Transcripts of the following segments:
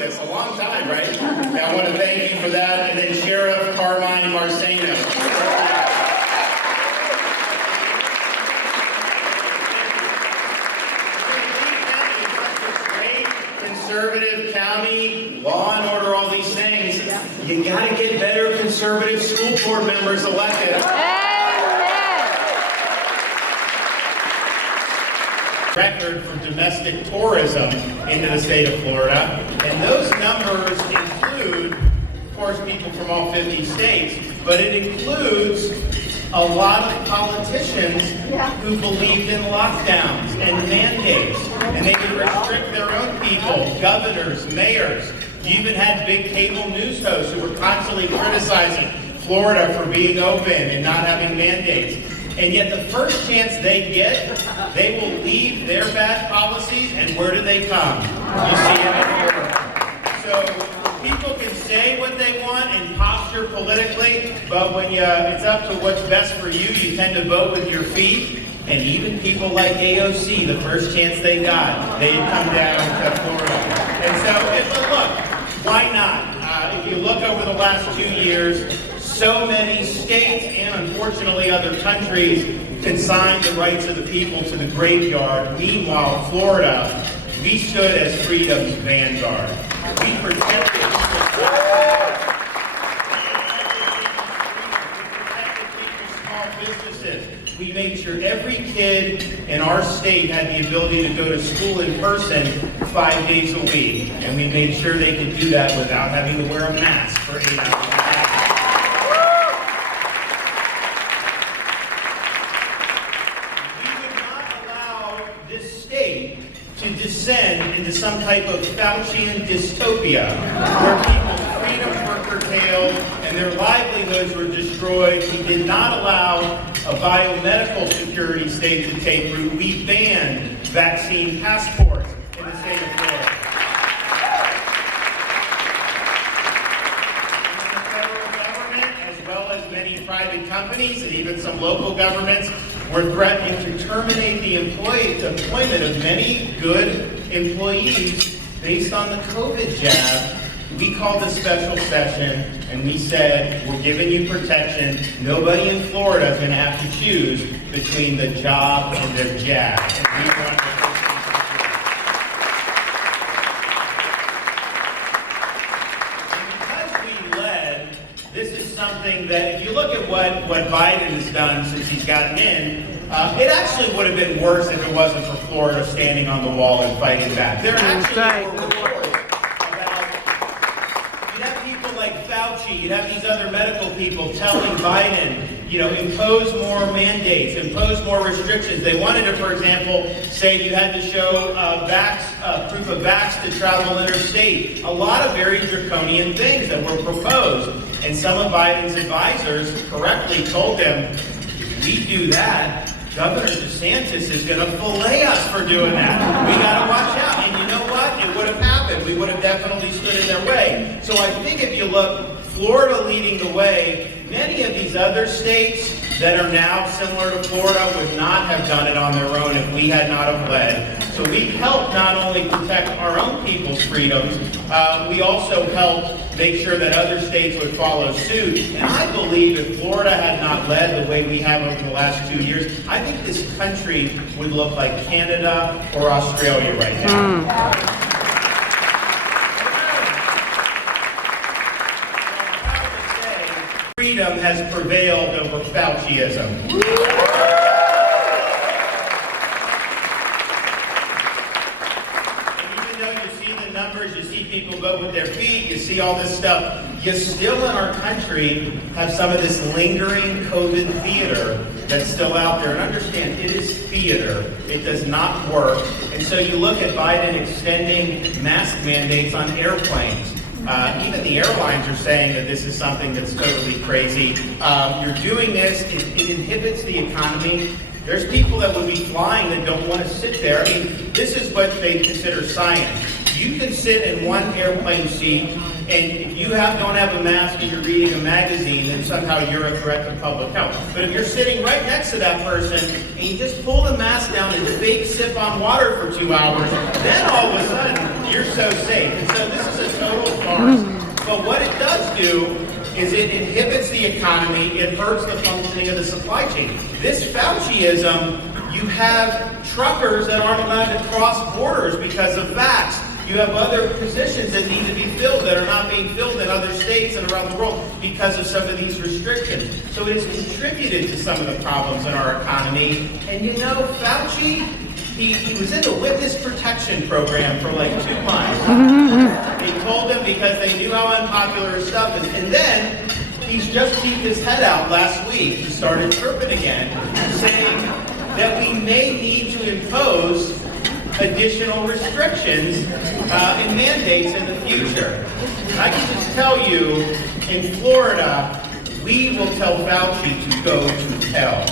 this, a long time, right? And I want to thank you for that. And then Sheriff Carmine Marceno. Conservative county, law and order, all these things. You got to get better conservative school board members elected. Record for domestic tourism into the state of Florida. And those numbers include, of course, people from all 50 states, but it includes a lot of politicians who believed in lockdowns and mandates, and they could restrict their own people, governors, mayors. You even had big cable news hosts who were constantly criticizing Florida for being open and not having mandates. And yet the first chance they get, they will leave their bad policies, and where do they come? You see it here. So people can say what they want and posture politically, but when it's up to what's best for you, you tend to vote with your feet. And even people like AOC, the first chance they got, they'd come down to Florida. And so, look, why not? If you look over the last 2 years, so many states and unfortunately other countries consigned the rights of the people to the graveyard. Meanwhile, Florida, we stood as freedom's vanguard. We protected small businesses. We made sure every kid in our state had the ability to go to school in person 5 days a week. And we made sure they could do that without having to wear a mask for 8 hours. To descend into some type of Faucian dystopia where people's freedoms were curtailed and their livelihoods were destroyed. We did not allow a biomedical security state to take root. We banned vaccine passports in the state of Florida. The federal government, as well as many private companies and even some local governments, we're threatening to terminate the employment of many good employees based on the COVID jab. We called a special session and we said, we're giving you protection. Nobody in Florida is going to have to choose between the job and their jab. And we want to this is something that, if you look at what Biden has done since he's gotten in, it actually would have been worse if it wasn't for Florida standing on the wall and fighting back. There are actually more reports about, you'd have people like Fauci, you'd have these other medical people telling Biden, impose more mandates, impose more restrictions. They wanted to, for example, say you had to show proof of vax to travel interstate. A lot of very draconian things that were proposed. And some of Biden's advisors correctly told him, if we do that, Governor DeSantis is going to fillet us for doing that. We got to watch out. And you know what? It would have happened. We would have definitely stood in their way. So I think if you look, Florida leading the way, many of these other states that are now similar to Florida would not have done it on their own if we had not have led. So we helped not only protect our own people's freedoms, we also helped make sure that other states would follow suit. And I believe if Florida had not led the way we have over the last 2 years, I think this country would look like Canada or Australia right now. Freedom has prevailed over Fauciism. And even though you see the numbers, you see people vote with their feet, you see all this stuff, you still in our country have some of this lingering COVID theater that's still out there. And understand, it is theater. It does not work. And so you look at Biden extending mask mandates on airplanes. Even the airlines are saying that this is something that's totally crazy. You're doing this, it inhibits the economy. There's people that would be flying that don't want to sit there. I mean, this is what they consider science. You can sit in one airplane seat, and if you don't have a mask and you're reading a magazine, then somehow you're a threat to public health. But if you're sitting right next to that person, and you just pull the mask down and fake sip on water for 2 hours, then all of a sudden, You're so safe. And so this is a total farce. But what it does do is it inhibits the economy, it hurts the functioning of the supply chain. This Fauciism, you have truckers that aren't allowed to cross borders because of vax. You have other positions that need to be filled that are not being filled in other states and around the world because of some of these restrictions. So it has contributed to some of the problems in our economy. And you know, Fauci, he was in the witness protection program for like 2 months. They told him because they knew how unpopular his stuff is. And then he's just peeked his head out last week. He started chirping again, saying that we may need to impose additional restrictions and mandates in the future. I can just tell you, in Florida, we will tell Fauci to go to hell.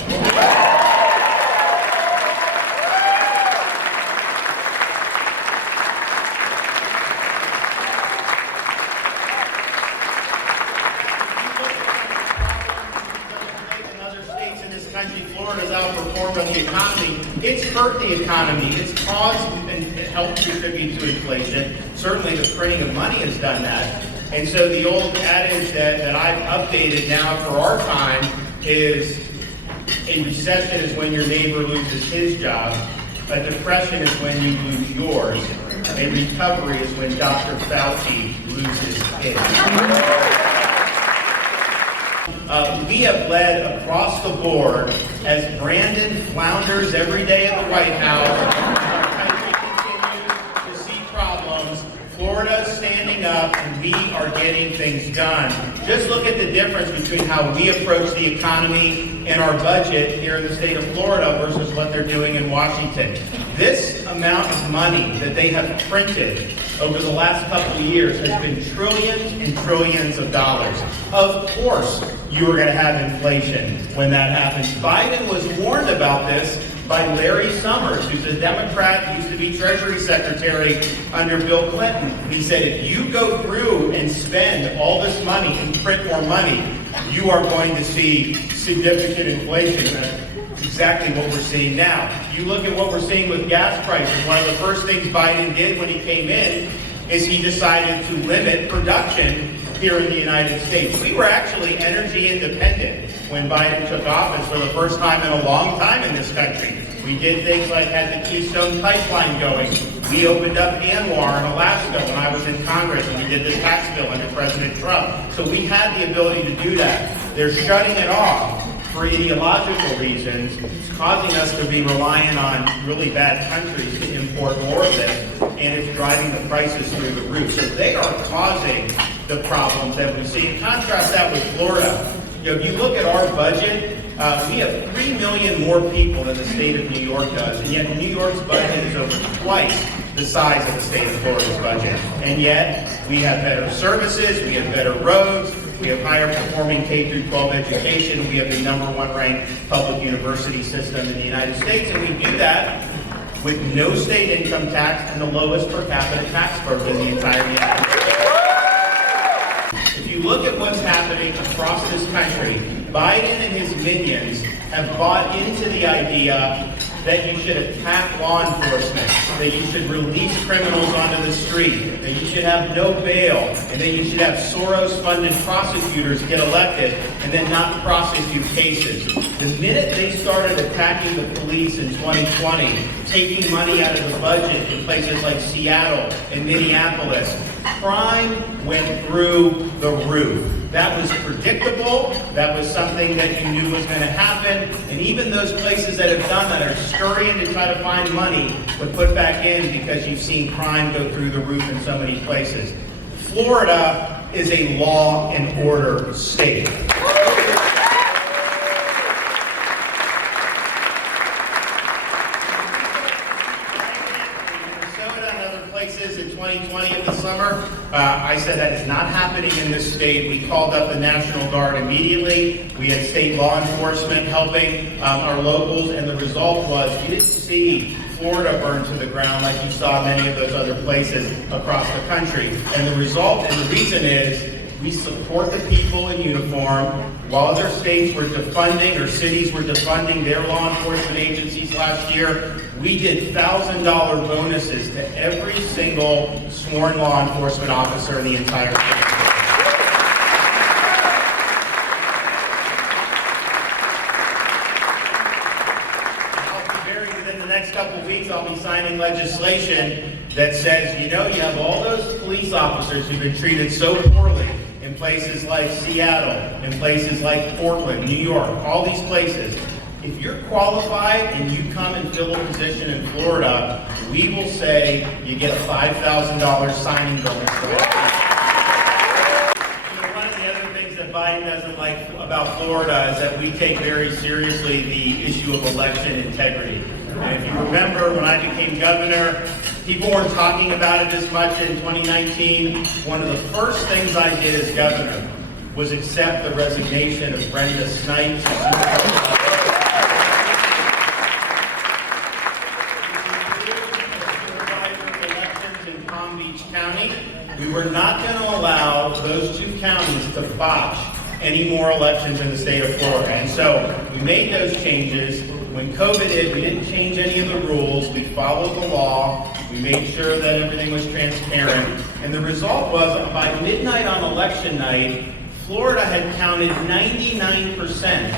Florida's outperformed on the economy. It's hurt the economy. It's caused and helped contribute to inflation. Certainly the printing of money has done that. And so the old adage that I've updated now for our time is a recession is when your neighbor loses his job. A depression is when you lose yours. A recovery is when Dr. Fauci loses his. We have led across the board as Brandon flounders every day in the White House. Our country continues to see problems. Florida is standing up, and we are getting things done. Just look at the difference between how we approach the economy and our budget here in the state of Florida versus what they're doing in Washington. This amount of money that they have printed over the last couple of years has been trillions and trillions of dollars. Of course, you are going to have inflation when that happens. Biden was warned about this by Larry Summers, who's a Democrat, used to be Treasury Secretary under Bill Clinton. He said, if you go through and spend all this money and print more money, you are going to see significant inflation. That's exactly what we're seeing now. You look at what we're seeing with gas prices. One of the first things Biden did when he came in is he decided to limit production here in the United States. We were actually energy independent when Biden took office for the first time in a long time in this country. We did things like had the Keystone Pipeline going. We opened up Anwar in Alaska when I was in Congress, and we did the tax bill under President Trump. So we had the ability to do that. They're shutting it off for ideological reasons. It's causing us to be reliant on really bad countries to import more of this, and it's driving the prices through the roof. So they are causing the problems that we see. And contrast that with Florida. You know, if you look at our budget, we have 3 million more people than the state of New York does, and yet New York's budget is over twice the size of the state of Florida's budget. And yet, we have better services, we have better roads, we have higher performing K-12 education, we have the #1 ranked public university system in the United States, and we do that with no state income tax and the lowest per capita tax burden in the entire United States. If you look at what's happening across this country, Biden and his minions have bought into the idea that you should attack law enforcement, that you should release criminals onto the street, that you should have no bail, and that you should have Soros-funded prosecutors get elected and then not prosecute cases. The minute they started attacking the police in 2020, taking money out of the budget in places like Seattle and Minneapolis, crime went through the roof. That was predictable. That was something that you knew was going to happen. And even those places that have done that are scurrying to try to find money to put back in because you've seen crime go through the roof in so many places. Florida is a law and order state. In 2020 in the summer, I said that is not happening in this state. We called up the National Guard immediately. We had state law enforcement helping our locals, and the result was you didn't see Florida burn to the ground like you saw many of those other places across the country. And the result and the reason is We support the people in uniform. While other states were defunding or cities were defunding their law enforcement agencies last year, we did $1,000 bonuses to every single sworn law enforcement officer in the entire state. Within the next couple of weeks, I'll be signing legislation that says, you know, you have all those police officers who've been treated so poorly in places like Seattle, in places like Portland, New York, all these places. If you're qualified and you come and fill a position in Florida, we will say you get a $5,000 signing bonus. One of the other things that Biden doesn't like about Florida is that we take very seriously the issue of election integrity. And if you remember, when I became governor, people weren't talking about it as much in 2019. One of the first things I did as governor was accept the resignation of Brenda Snipes. Elections in Palm Beach County. We were not going to allow those two counties to botch any more elections in the state of Florida. And so we made those changes. When COVID hit, we didn't change any of the rules. We followed the law. We made sure that everything was transparent. And the result was, by midnight on election night, Florida had counted 99%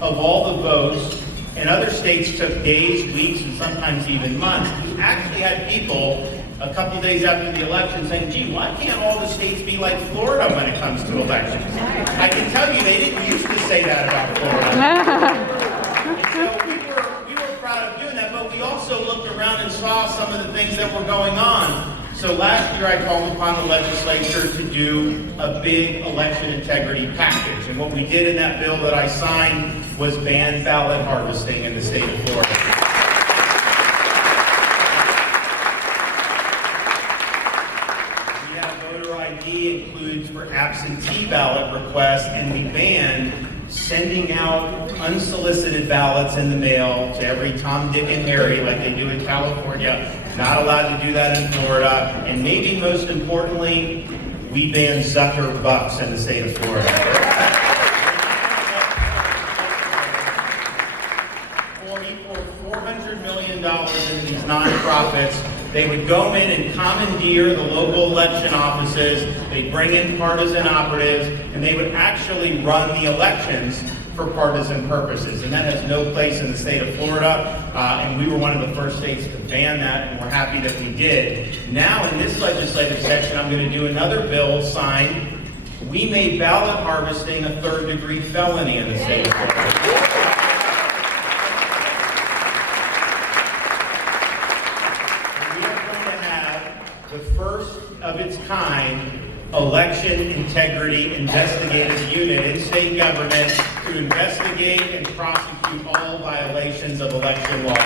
of all the votes, and other states took days, weeks, and sometimes even months. We actually had people a couple days after the election saying, gee, why can't all the states be like Florida when it comes to elections? I can tell you they didn't used to say that about Florida. So we were proud of doing that, but we also looked around and saw some of the things that were going on. So last year I called upon the legislature to do a big election integrity package. And what we did in that bill that I signed was ban ballot harvesting in the state of Florida. We have voter ID includes for absentee ballot requests, and we banned sending out unsolicited ballots in the mail to every Tom, Dick, and Harry like they do in California. Not allowed to do that in Florida. And maybe most importantly, we banned Zucker bucks in the state of Florida. For $400 million in these nonprofits, they would go in and commandeer the local election offices. They'd bring in partisan operatives, and they would actually run the elections for partisan purposes. And that has no place in the state of Florida. And we were one of the first states to ban that, and we're happy that we did. Now, in this legislative section, I'm going to do another bill signed. We made ballot harvesting a third-degree felony in the state of Florida. The first of its kind election integrity investigative unit in state government to investigate and prosecute all violations of election laws.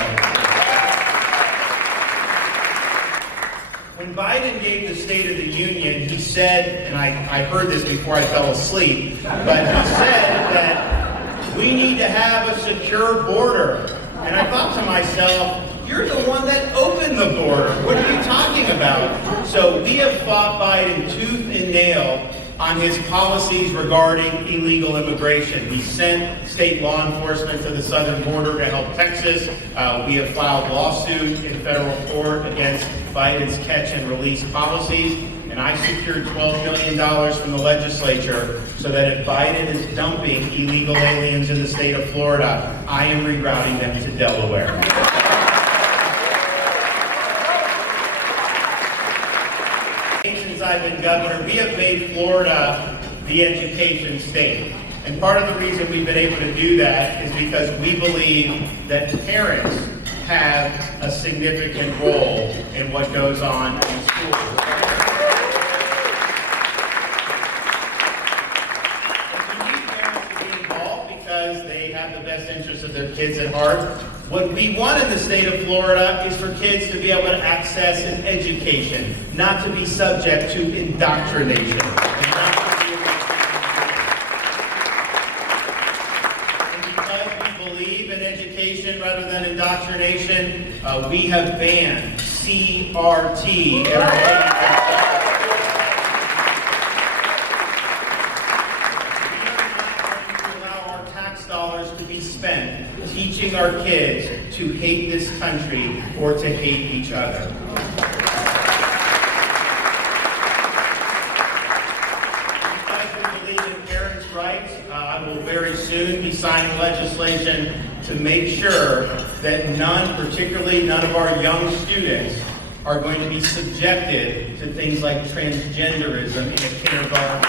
When Biden gave the State of the Union, he said, and I heard this before I fell asleep, but he said that we need to have a secure border. And I thought to myself, you're the one that opened the border. What are you talking about? So we have fought Biden tooth and nail on his policies regarding illegal immigration. We sent state law enforcement to the southern border to help Texas. We have filed lawsuits in federal court against Biden's catch and release policies. And I secured $12 million from the legislature so that if Biden is dumping illegal aliens in the state of Florida, I am rerouting them to Delaware. Since I've been governor, we have made Florida the education state. And part of the reason we've been able to do that is because we believe that parents have a significant role in what goes on in schools. We need parents to be involved because they have the best interests of their kids at heart. What we want in the state of Florida is for kids to be able to access an education, not to be subject to indoctrination. And because we believe in education rather than indoctrination, we have banned CRT in our education. teaching our kids to hate this country or to hate each other. Rights. I will very soon be signing legislation to make sure that particularly none of our young students, are going to be subjected to things like transgenderism in a kindergarten.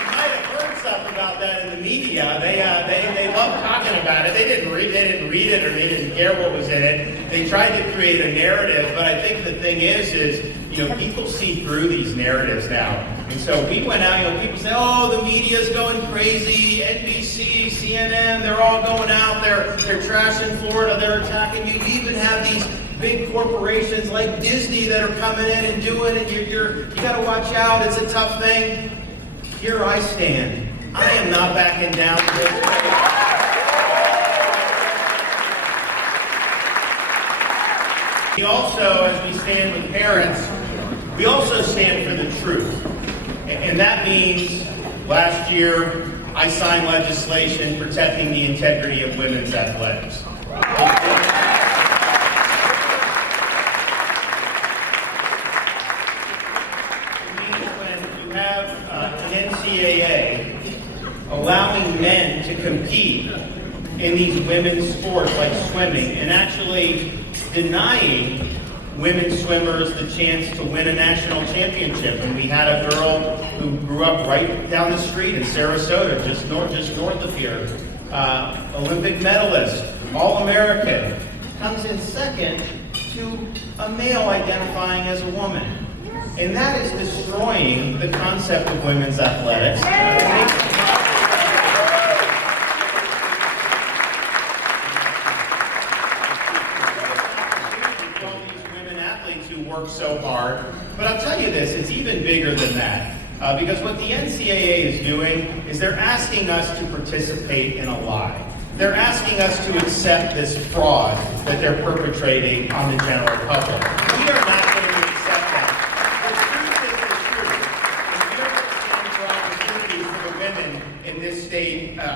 You might have heard stuff about that in the media. They love talking about it. They didn't read it, or they didn't care what was in it. They tried to create a narrative, but I think the thing is people see through these narratives now. And so we went out, people say, oh, the media's going crazy, NBC, CNN, they're all going out, they're trashing Florida, they're attacking you. You even have these big corporations like Disney that are coming in and doing it. You got to watch out, it's a tough thing. Here I stand. I am not backing down to this. We also, as we stand with parents, we also stand for the truth. And that means last year I signed legislation protecting the integrity of women's athletics. It means when you have an NCAA allowing men to compete in these women's sports like swimming and actually denying women swimmers the chance to win a national championship. And we had a girl who grew up right down the street in Sarasota, just north of here, Olympic medalist, All-American, comes in second to a male identifying as a woman. And that is destroying the concept of women's athletics. Work so hard, but I'll tell you this, it's even bigger than that. Because what the NCAA is doing is they're asking us to participate in a lie. They're asking us to accept this fraud that they're perpetrating on the general public. We are not going to accept that. The truth is the truth. And we are going to stand for opportunities for the women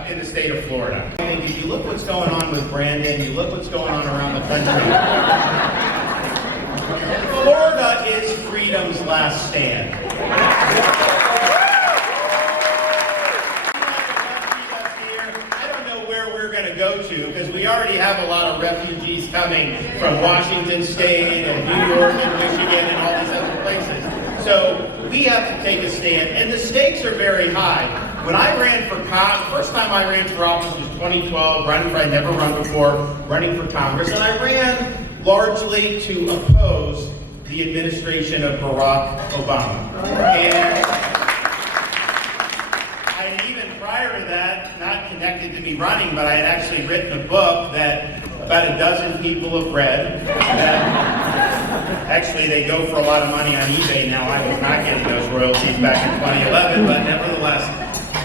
in the state of Florida. I think if you look what's going on with Brandon, you look what's going on around the country. Florida is freedom's last stand. I don't know where we're going to go to because we already have a lot of refugees coming from Washington State and New York and Michigan and all these other places. So we have to take a stand, and the stakes are very high. When I ran for first time I ran for office was 2012, I'd never run before, running for Congress, and I ran largely to oppose the administration of Barack Obama. And I even prior to that, not connected to me running, but I had actually written a book that about a dozen people have read. Actually, they go for a lot of money on eBay now. I was not getting those royalties back in 2011, but nevertheless.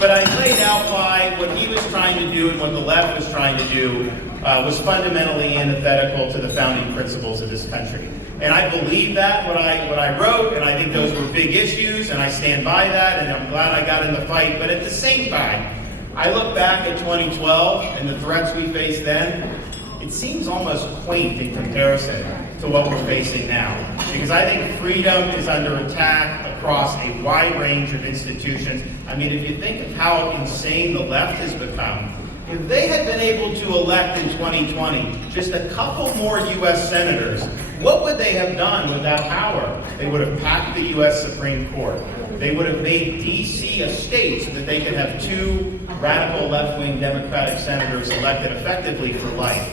But I laid out why what he was trying to do and what the left was trying to do was fundamentally antithetical to the founding principles of this country. And I believe that, what I wrote, and I think those were big issues, and I stand by that, and I'm glad I got in the fight. But at the same time, I look back at 2012 and the threats we faced then, it seems almost quaint in comparison to what we're facing now. Because I think freedom is under attack across a wide range of institutions. I mean, if you think of how insane the left has become, if they had been able to elect in 2020 just a couple more U.S. senators, what would they have done with that power? They would have packed the U.S. Supreme Court. They would have made D.C. a state so that they could have two radical left-wing Democratic senators elected effectively for life.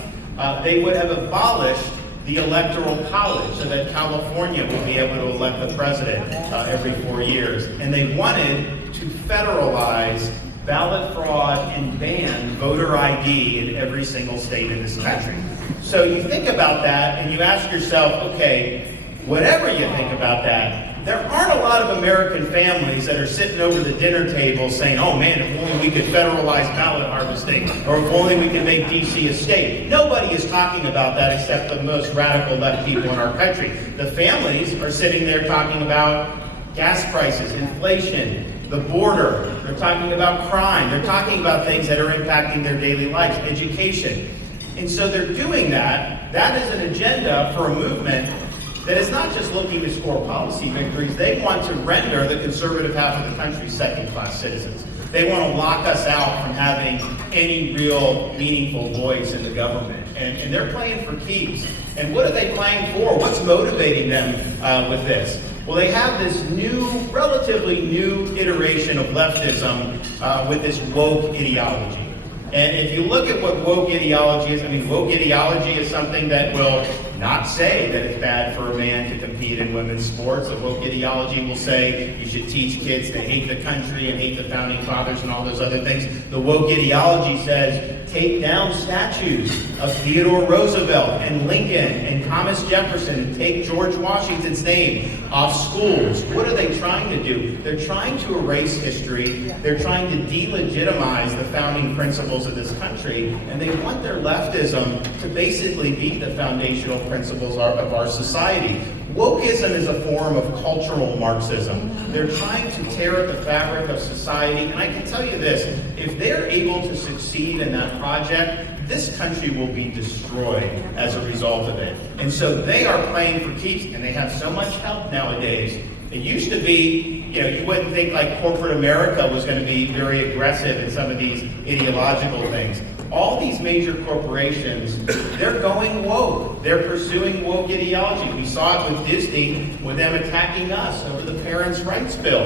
They would have abolished the Electoral College so that California would be able to elect the president every 4 years. And they wanted to federalize ballot fraud and ban voter ID in every single state in this country. So you think about that and you ask yourself, okay, whatever you think about that, there aren't a lot of American families that are sitting over the dinner table saying, oh man, if only we could federalize ballot harvesting, or if only we could make D.C. a state. Nobody is talking about that except the most radical left people in our country. The families are sitting there talking about gas prices, inflation, the border. They're talking about crime. They're talking about things that are impacting their daily lives, education. And so they're doing that. That is an agenda for a movement that is not just looking to score policy victories. They want to render the conservative half of the country second-class citizens. They want to lock us out from having any real meaningful voice in the government. And they're playing for keeps. And what are they playing for? What's motivating them with this? Well, they have this new, relatively new iteration of leftism with this woke ideology. And if you look at what woke ideology is, I mean, woke ideology is something that will not say that it's bad for a man to compete in women's sports. A woke ideology will say you should teach kids to hate the country and hate the founding fathers and all those other things. The woke ideology says take down statues of Theodore Roosevelt and Lincoln and Thomas Jefferson and take George Washington's name off schools. What are they trying to do? They're trying to erase history. They're trying to delegitimize the founding principles of this country, and they want their leftism to basically be the foundational principles of our society. Wokeism is a form of cultural Marxism. They're trying to tear at the fabric of society, and I can tell you this, if they're able to succeed in that project, this country will be destroyed as a result of it. And so they are playing for keeps, and they have so much help nowadays. It used to be, you wouldn't think like corporate America was going to be very aggressive in some of these ideological things. All these major corporations, they're going woke. They're pursuing woke ideology. We saw it with Disney, with them attacking us over the Parents' Rights Bill.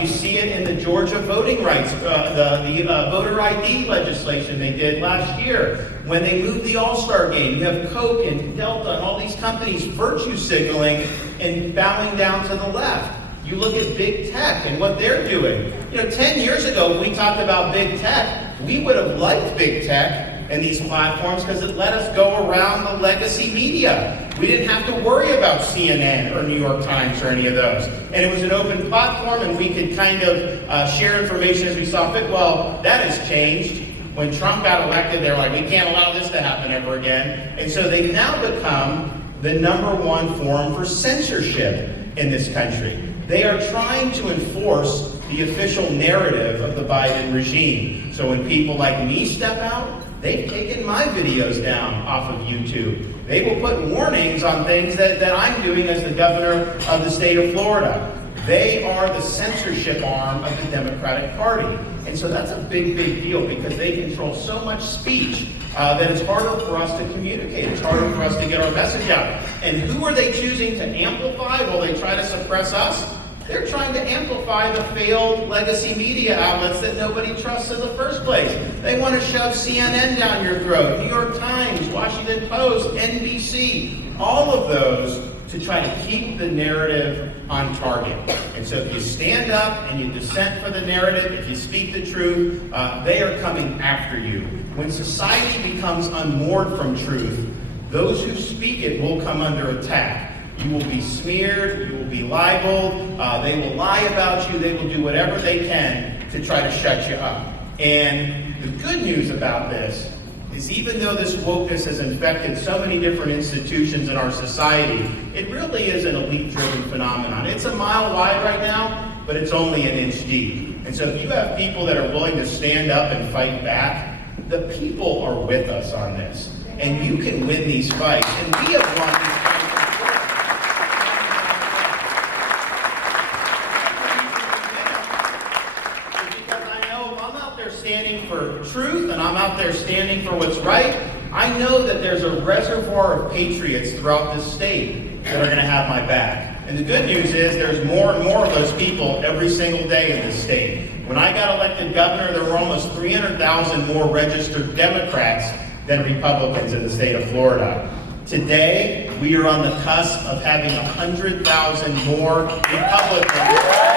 You see it in the Georgia voting rights, the voter ID legislation they did last year. When they moved the All-Star game, you have Coke and Delta and all these companies virtue signaling and bowing down to the left. You look at big tech and what they're doing. 10 years ago when we talked about big tech, we would have liked big tech and these platforms because it let us go around the legacy media. We didn't have to worry about CNN or New York Times or any of those. And it was an open platform and we could kind of share information as we saw fit. Well, that has changed. When Trump got elected, they're like, we can't allow this to happen ever again. And so they've now become the #1 forum for censorship in this country. They are trying to enforce the official narrative of the Biden regime. So when people like me step out, they've taken my videos down off of YouTube. They will put warnings on things that I'm doing as the governor of the state of Florida. They are the censorship arm of the Democratic Party. And so that's a big, big deal because they control so much speech that it's harder for us to communicate. It's harder for us to get our message out. And who are they choosing to amplify while they try to suppress us? They're trying to amplify the failed legacy media outlets that nobody trusts in the first place. They want to shove CNN down your throat, New York Times, Washington Post, NBC, all of those to try to keep the narrative on target. And so if you stand up and you dissent for the narrative, if you speak the truth, they are coming after you. When society becomes unmoored from truth, those who speak it will come under attack. You will be smeared, you will be libeled, they will lie about you, they will do whatever they can to try to shut you up. And the good news about this is even though this wokeness has infected so many different institutions in our society, it really is an elite-driven phenomenon. It's a mile wide right now, but it's only an inch deep. And so if you have people that are willing to stand up and fight back, the people are with us on this. And you can win these fights. And we have won these fights. Standing for truth, and I'm out there standing for what's right. I know that there's a reservoir of patriots throughout this state that are going to have my back. And the good news is there's more and more of those people every single day in this state. When I got elected governor, there were almost 300,000 more registered Democrats than Republicans in the state of Florida. Today, we are on the cusp of having 100,000 more Republicans.